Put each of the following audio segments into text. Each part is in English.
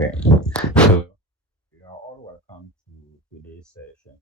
Okay, so you are all welcome to today's session.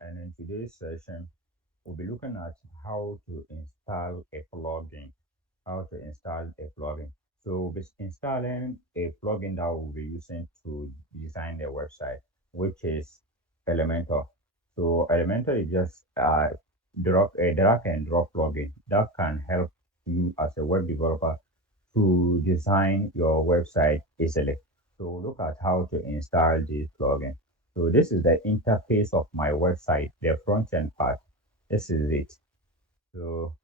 And in today's session, we'll be looking at how to install a plugin. How to install a plugin. So we'll be installing a plugin that we'll be using to design the website, which is Elementor. So Elementor is just a drag and drop plugin that can help you as a web developer to design your website easily. So look at how to install this plugin. So this is the interface of my website, the front end part. This is it. So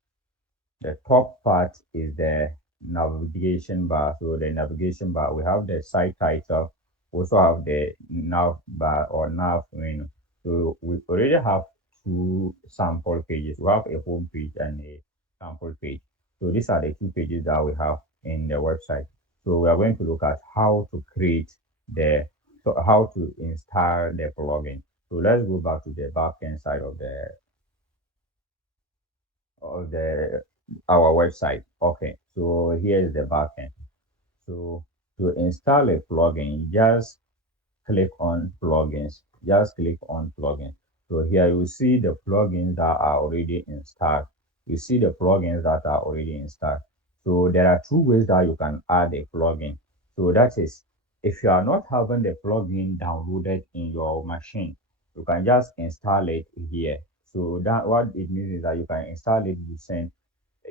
the top part is the navigation bar. So the navigation bar, we have the site title, also have the nav bar or nav menu. So we already have two sample pages. We have a home page and a sample page. So these are the two pages that we have in the website. So we are going to look at how to create the, so how to install the plugin. So let's go back to the back end side of the our website. Okay, so here is the backend. So to install a plugin, just click on plugins. Just click on plugins. So here you see the plugins that are already installed. You see the plugins that are already installed. So there are two ways that you can add a plugin. So that is, if you are not having the plugin downloaded in your machine, you can just install it here. So that what it means is that you can install it using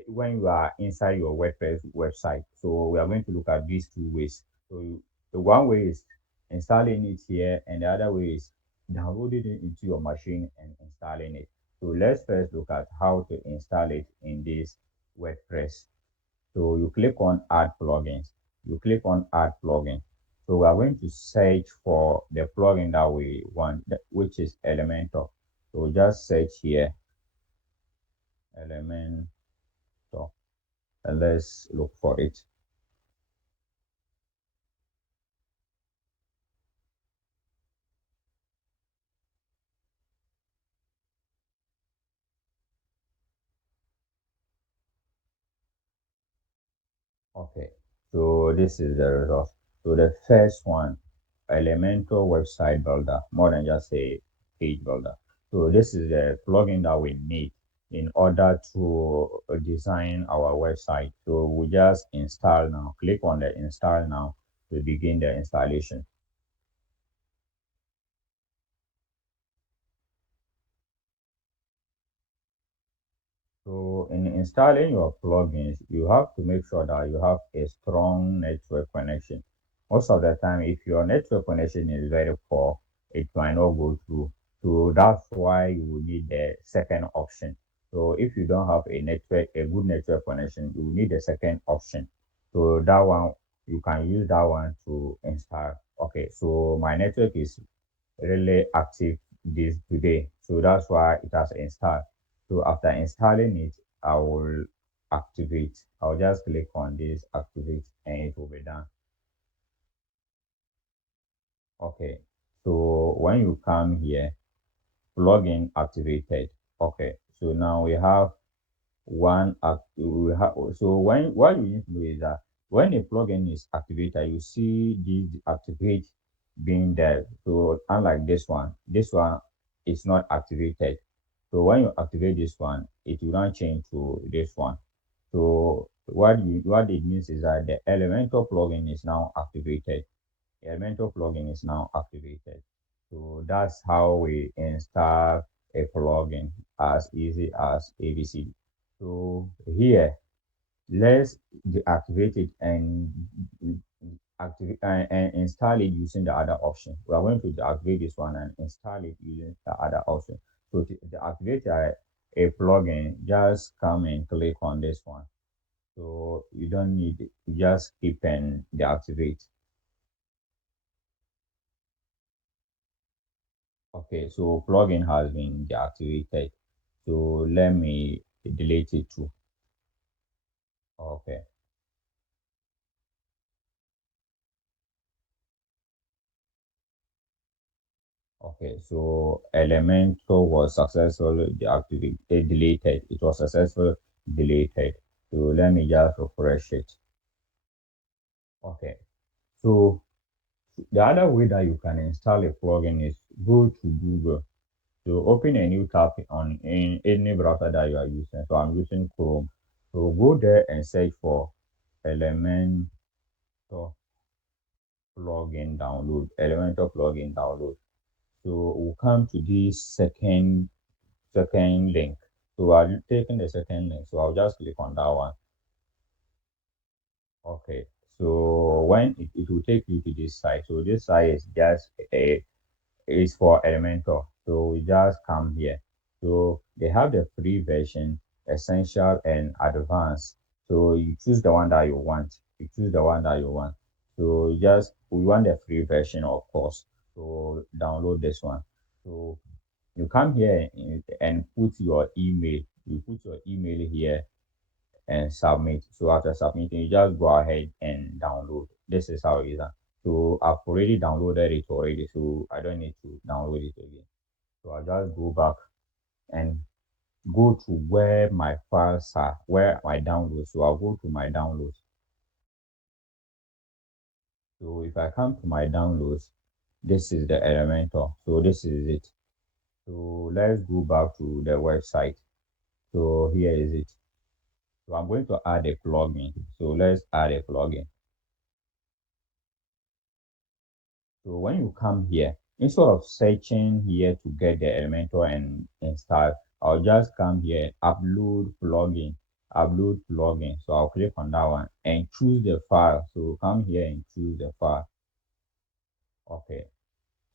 when you are inside your WordPress website. So we are going to look at these two ways. So the one way is installing it here, and the other way is downloading it into your machine and installing it. So let's first look at how to install it in this WordPress. So you click on add plugins. You click on add plugin. So we are going to search for the plugin that we want, which is Elementor. So just search here, Elementor, and let's look for it. Okay, so this is the result. So the first one, Elementor website builder, more than just a page builder. So this is the plugin that we need in order to design our website. So we just install now. Click on the install now to begin the installation. So in installing your plugins, you have to make sure that you have a strong network connection. Most of the time, if your network connection is very poor, it might not go through. So that's why you will need the second option. So if you don't have a good network connection, you will need the second option. So that one, you can use that one to install. Okay, so my network is really active this today. So that's why it has installed. So after installing it, I will activate. I'll just click on this activate and it will be done. Okay. So when you come here, plugin activated. Okay. So now we have so what you need to do is that when a plugin is activated, you see this activate being there. So unlike this one is not activated. So when you activate this one, it will not change to this one. So what it means is that the Elementor plugin is now activated. The Elementor plugin is now activated. So that's how we install a plugin as easy as ABC. So here, let's deactivate it and activate and install it using the other option. We are going to deactivate this one and install it using the other option. So to deactivate a plugin, just come and click on this one. So you don't need it. You just keep and deactivate. Okay, so plugin has been deactivated. So let me delete it too. Okay. Okay, so Elementor was successfully deactivated, deleted. It was successfully deleted. So let me just refresh it. Okay, so the other way that you can install a plugin is go to Google. So open a new tab on in any browser that you are using. So I'm using Chrome. So go there and search for Elementor plugin download. Elementor plugin download. So we'll come to this second link. So I'm taking the second link. So I'll just click on that one. Okay. So when it will take you to this site. So this site is just a is for Elementor. So we just come here. So they have the free version, essential and advanced. So you choose the one that you want. You choose the one that you want. So just we want the free version, of course. So download this one. So you come here and put your email. You put your email here and submit. So after submitting, you just go ahead and download. This is how it is. So I've already downloaded it already, so I don't need to download it again. So I'll just go back and go to where my files are, where my downloads. So I'll go to my downloads. So if I come to my downloads, this is the Elementor. So this is it. So let's go back to the website. So here is it. So I'm going to add a plugin. So let's add a plugin. So when you come here, instead of searching here to get the Elementor and install, I'll just come here, upload plugin. So I'll click on that one and choose the file. So come here and choose the file. Okay.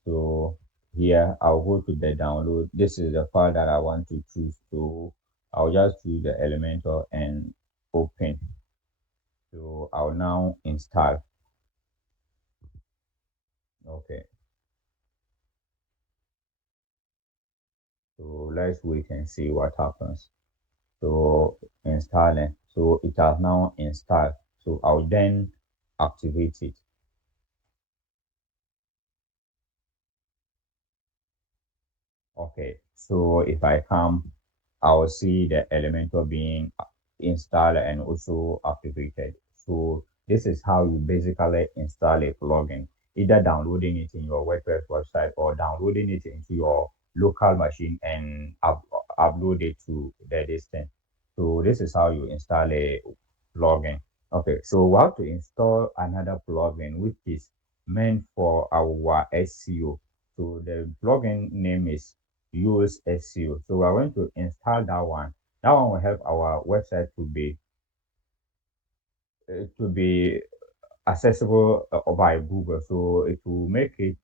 So here I'll go to the download. This is the file that I want to choose. So I'll just choose the Elementor and open. So I'll now install. Okay. So let's wait and see what happens. So installing. So it has now installed. So I'll then activate it. Okay. So if I come, I'll see the Elementor being installed and also activated. So this is how you basically install a plugin, either downloading it in your WordPress website or downloading it into your local machine and upload it to the distance. So this is how you install a plugin. Okay, so we have to install another plugin which is meant for our SEO. So the plugin name is use SEO. So we're going to install that one. That one will help our website to be accessible by Google. So it will make it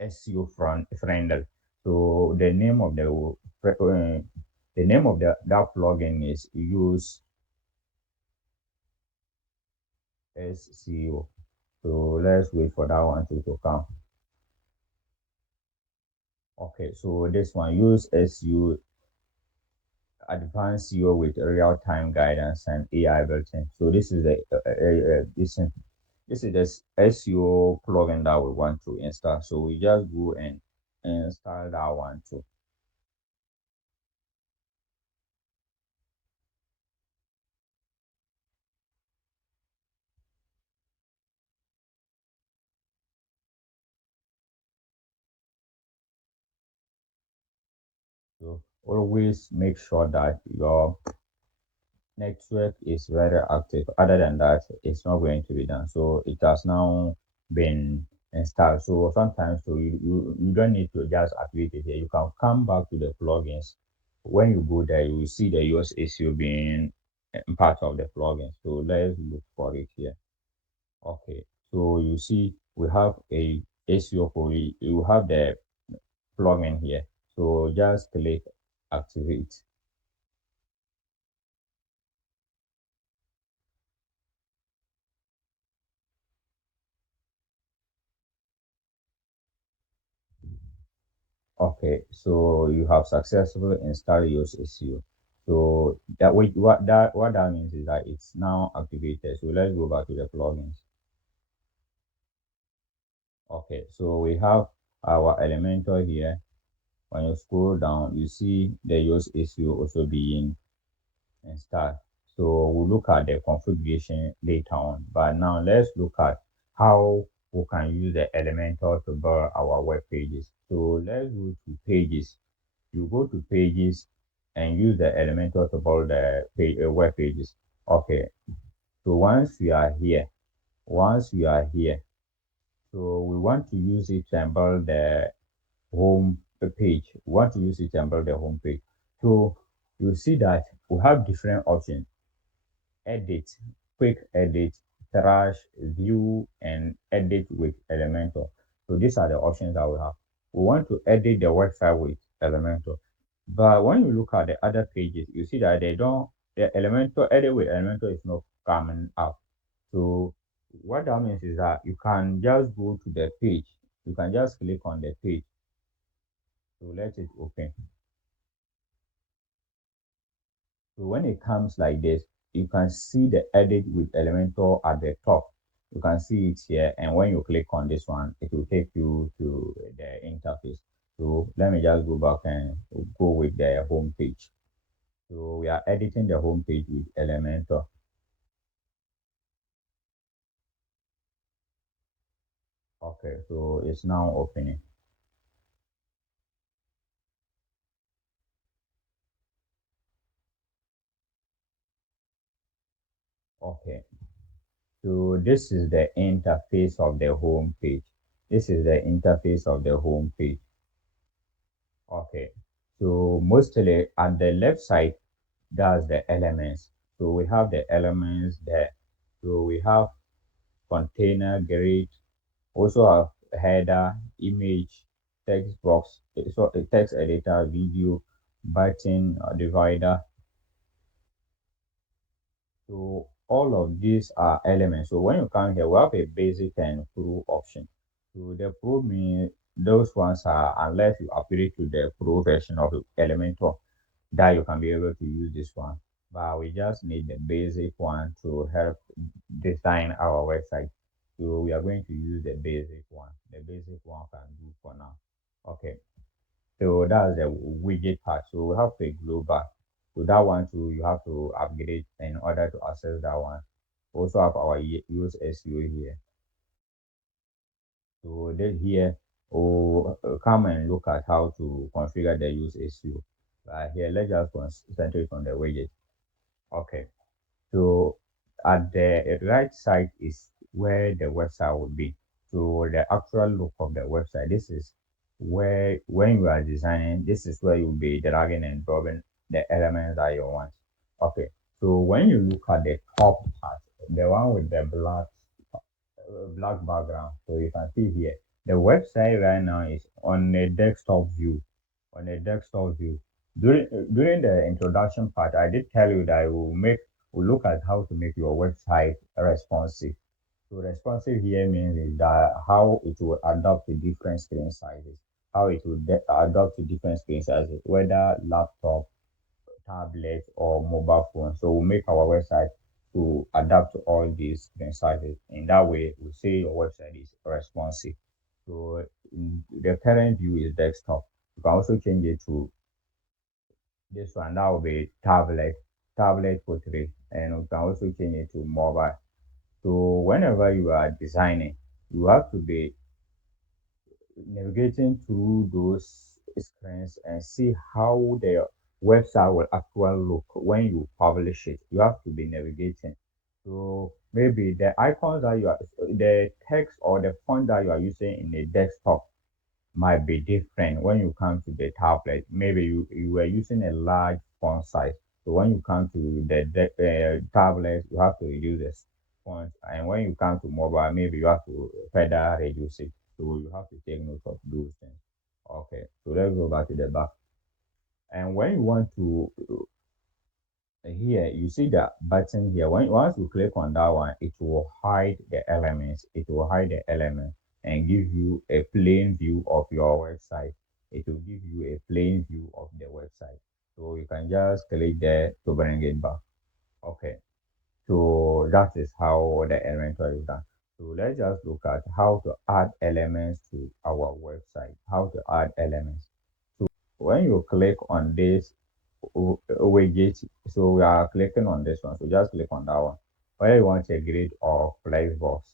SEO friendly. So the name of that plugin is use SEO. So let's wait for that one to come. Okay, so this one use SEO advanced SEO with real-time guidance and AI built-in. So this is this is the SEO plugin that we want to install. So we just go and install that one too. So always make sure that your network is very active. Other than that, it's not going to be done. So it has now been installed. So sometimes you don't need to just activate it here. You can come back to the plugins. When you go there, you will see the US issue being part of the plugin. So let's look for it here. Okay. So you see we have a SEO for it. You have the plugin here. So just click activate. Okay, so you have successfully installed your SEO. So what that means is that it's now activated. So let's go back to the plugins. Okay, so we have our Elementor here. When you scroll down, you see the use SEO also being installed. So we'll look at the configuration later on. But now let's look at how we can use the Elementor to build our web pages. So let's go to pages. You go to pages and use the Elementor to build the web pages. Okay. So once we are here, so we want to use it and build the home page. We want to use it and build the home page. So you see that we have different options: edit, quick edit, trash, view, and edit with Elementor. So these are the options that we have. We want to edit the website with Elementor. But when you look at the other pages, you see that the Elementor, edit with Elementor is not coming up. So what that means is that you can just go to the page. You can just click on the page to let it open. So when it comes like this, you can see the edit with Elementor at the top. You can see it here, and when you click on this one, it will take you to the interface. So let me just go back and go with the home page. So we are editing the home page with Elementor. Okay, so it's now opening. Okay, so this is the interface of the home page. This is the interface of the home page. Okay, so mostly at the left side, that's the elements. So we have the elements there. So we have container, grid, also have header, image, text box, so a text editor, video, button, divider. So all of these are elements. So when you come here, we have a basic and pro option. So the pro means those ones are, unless you upgrade to the pro version of Elementor, that you can be able to use this one. But we just need the basic one to help design our website. So we are going to use the basic one. The basic one can do for now. Okay. So that's the widget part. So we have a global. So that one too, you have to upgrade in order to access that one. Also have our use SEO here. So then here, come and look at how to configure the use SEO. Here, let's just concentrate on the widget. Okay. So at the right side is where the website will be. So the actual look of the website, this is where, when you are designing, this is where you'll be dragging and dropping the elements that you want. Okay. So when you look at the top part, the one with the black background, so you can see here, the website right now is on a desktop view. On a desktop view. During the introduction part, I did tell you that we'll look at how to make your website responsive. So responsive here means is that how it will adapt to different screen sizes, how it will adapt to different screen sizes, whether laptop, tablet, or mobile phone. So we'll make our website to adapt to all these screen sizes. In that way, we say your website is responsive. So the current view is desktop. You can also change it to this one. That will be tablet portrait, and we can also change it to mobile. So whenever you are designing, you have to be navigating through those screens and see how the website will actually look when you publish it. You have to be navigating. So maybe the icons that you are, the text or the font that you are using in the desktop might be different when you come to the tablet. Maybe you were using a large font size. So when you come to the tablet, you have to reduce the font. And when you come to mobile, maybe you have to further reduce it. So you have to take note of those things. Okay, so let's go back to the back. And when you want to here, you see the button here. Once you click on that one, it will hide the elements. It will hide the elements and give you a plain view of your website. It will give you a plain view of the website. So you can just click there to bring it back. Okay. So that is how the Elementor is done. So let's just look at how to add elements to our website. How to add elements. When you click on this widget, so we are clicking on this one. So just click on that one. Whether you want a grid or flex box.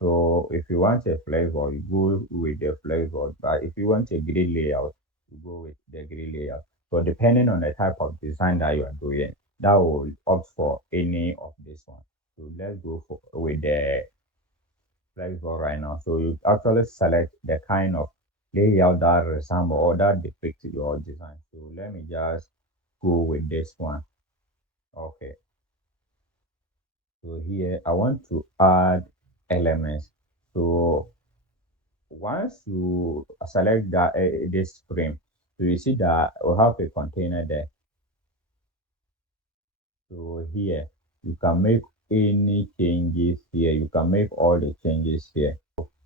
So if you want a flavor, you go with the flavor. But if you want a grid layout, you go with the grid layout. So depending on the type of design that you are doing, that will opt for any of this one. So let's go for with the flavor right now. So you actually select the kind of layout that resemble or that depicts your design. So let me just go with this one. Okay. So here I want to add elements. So once you select that this frame, so you see that we have a container there. So here you can make any changes here. You can make all the changes here.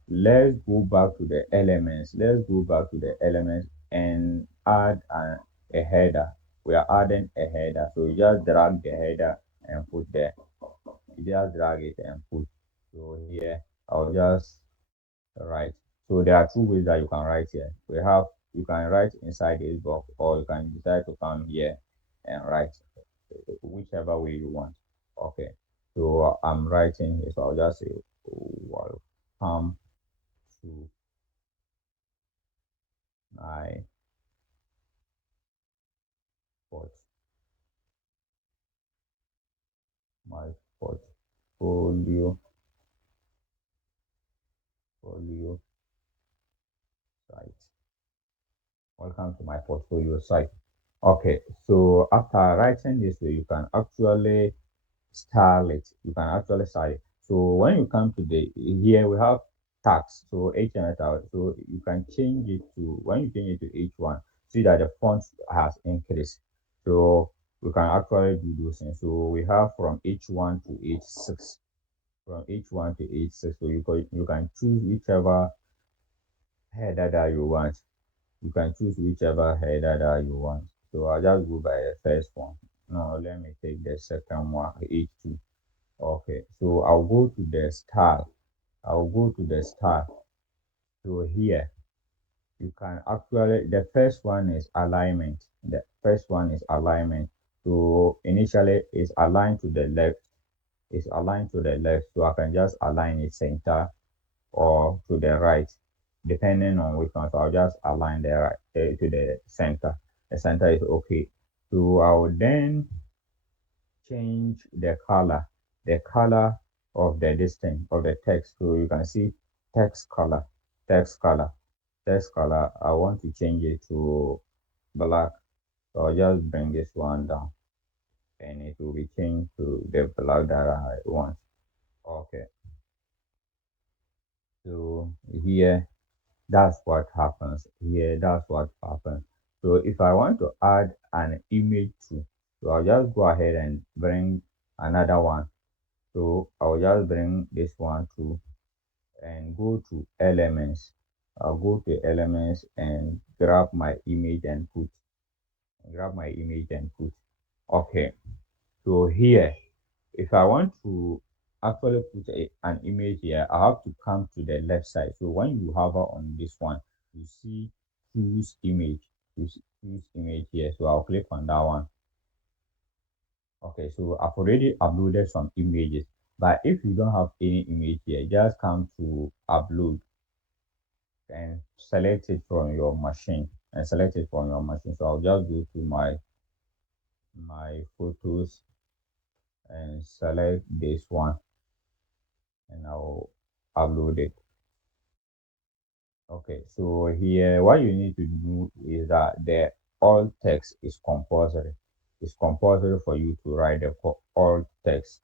Let's go back to the elements. Let's go back to the elements and add a header. We are adding a header. So you just drag the header and put there. You just drag it and put. So here I'll just write. So there are two ways that you can write here. We have you can write inside this box or you can decide to come here and write whichever way you want. Okay. So I'm writing here. So I'll just say welcome to my port my portfolio portfolio site. Welcome to my portfolio site. Okay, so after writing this way, you can actually style it. You can actually style it. So when you come to the here we have tags. So HTML tag. So you can change it to when you change it to H1, see that the font has increased. So we can actually do those things. So we have from H1 to H6. From H1 to H6. So you can choose whichever header that you want. You can choose whichever header that you want. So I'll just go by the first one. No, let me take the second one, H2. Okay, so I'll go to the style. I'll go to the style. So here you can actually the first one is alignment. The first one is alignment. So initially it's aligned to the left. It's aligned to the left. So I can just align it center or to the right, depending on which one. So I'll just align the right to the center. The center is okay. So I will then change the color of the distance of the text. So you can see text color, text color, text color. I want to change it to black. So I'll just bring this one down and it will be changed to the black that I want. Okay. So here that's what happens here. That's what happens. So if I want to add an image too, so I'll just go ahead and bring another one. So I'll just bring this one too and go to elements. I'll go to elements and grab my image and put. Okay. So here, if I want to actually put an image here, I have to come to the left side. So when you hover on this one, you see choose image. You see choose image here. So I'll click on that one. Okay, so I've already uploaded some images. But if you don't have any image here, just come to upload and select it from your machine and select it from your machine. So I'll just go to my photos and select this one and I'll upload it. Okay, so here what you need to do is that the alt text is compulsory. It's compulsory for you to write the alt text.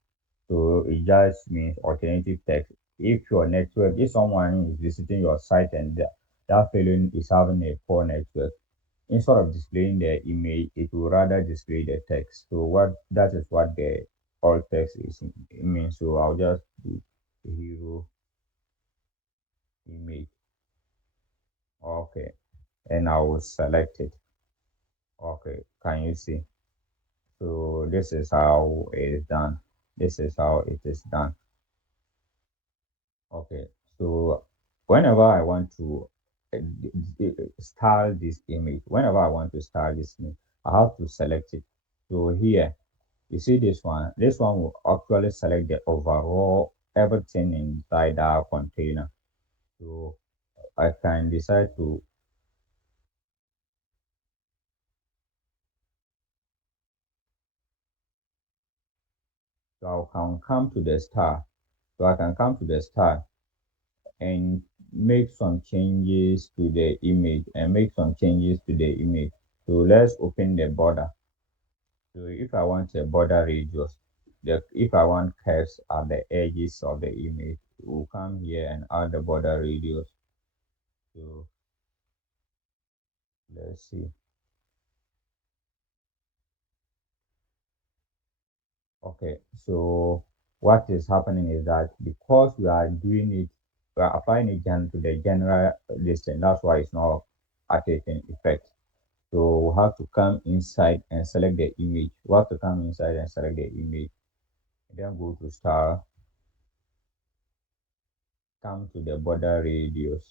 So it just means alternative text. If your network, if someone is visiting your site and that fellow is having a poor network, instead of displaying the image, it will rather display the text. So what that is what the alt text is it means. So I'll just do hero image. Okay, and I will select it. Okay, can you see? So this is how it is done. This is how it is done. Okay, so whenever I want to style this image, whenever I want to style this image, I have to select it. So here, you see this one will actually select the overall everything inside our container. So I can decide to, so I can come to the star. So I can come to the star and make some changes to the image and make some changes to the image. So let's open the border. So if I want a border radius, if I want curves at the edges of the image, we'll come here and add the border radius. So let's see. Okay, so what is happening is that because we are doing it, we are applying it to the general listing. That's why it's not taking effect. So we have to come inside and select the image. We have to come inside and select the image. Then go to star, come to the border radius.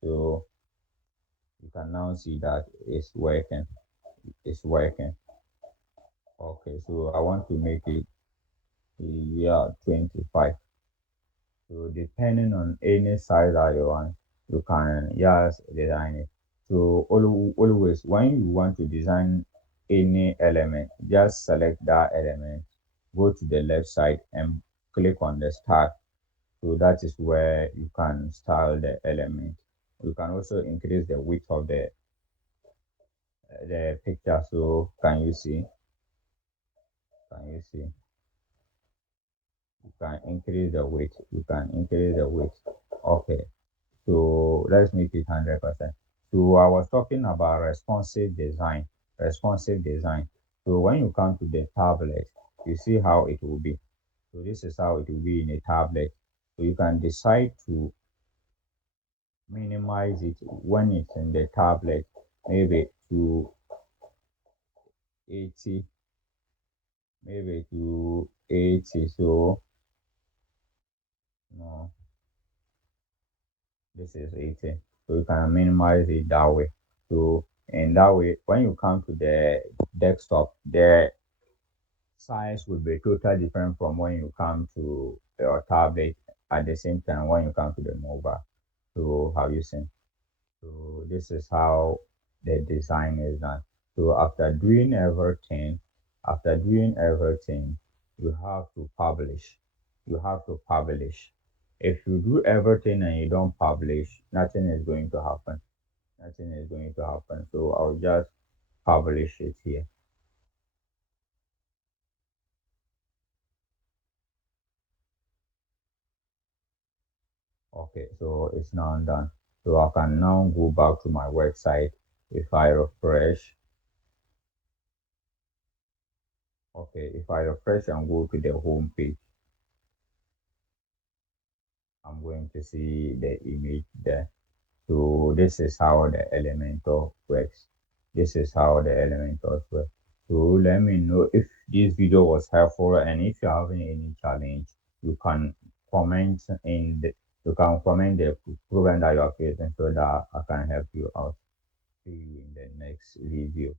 So you can now see that it's working. It's working. Okay, so I want to make it, yeah, 25. So depending on any size that you want, you can just design it. So always when you want to design any element, just select that element, go to the left side and click on the start. So that is where you can style the element. You can also increase the width of the picture. So can you see? Can you see? You can increase the width. You can increase the width. Okay. So let's make it 100%. So I was talking about responsive design. Responsive design. So when you come to the tablet, you see how it will be. So this is how it will be in a tablet. So you can decide to minimize it when it's in the tablet, maybe to 80, maybe to 80. So no, this is 80. So you can minimize it that way. So and that way, when you come to the desktop, the size will be totally different from when you come to your tablet at the same time when you come to the mobile. So how you seen? So this is how the design is done. So after doing everything, you have to publish. You have to publish. If you do everything and you don't publish, nothing is going to happen. Nothing is going to happen. So I'll just publish it here. Okay, so it's now done. So I can now go back to my website. If I refresh, okay, if I refresh and go to the home page, I'm going to see the image there. So this is how the Elementor works. This is how the Elementors work. So let me know if this video was helpful, and if you're having any challenge, you can comment you can comment the problem that you are facing so that I can help you out. See you in the next video.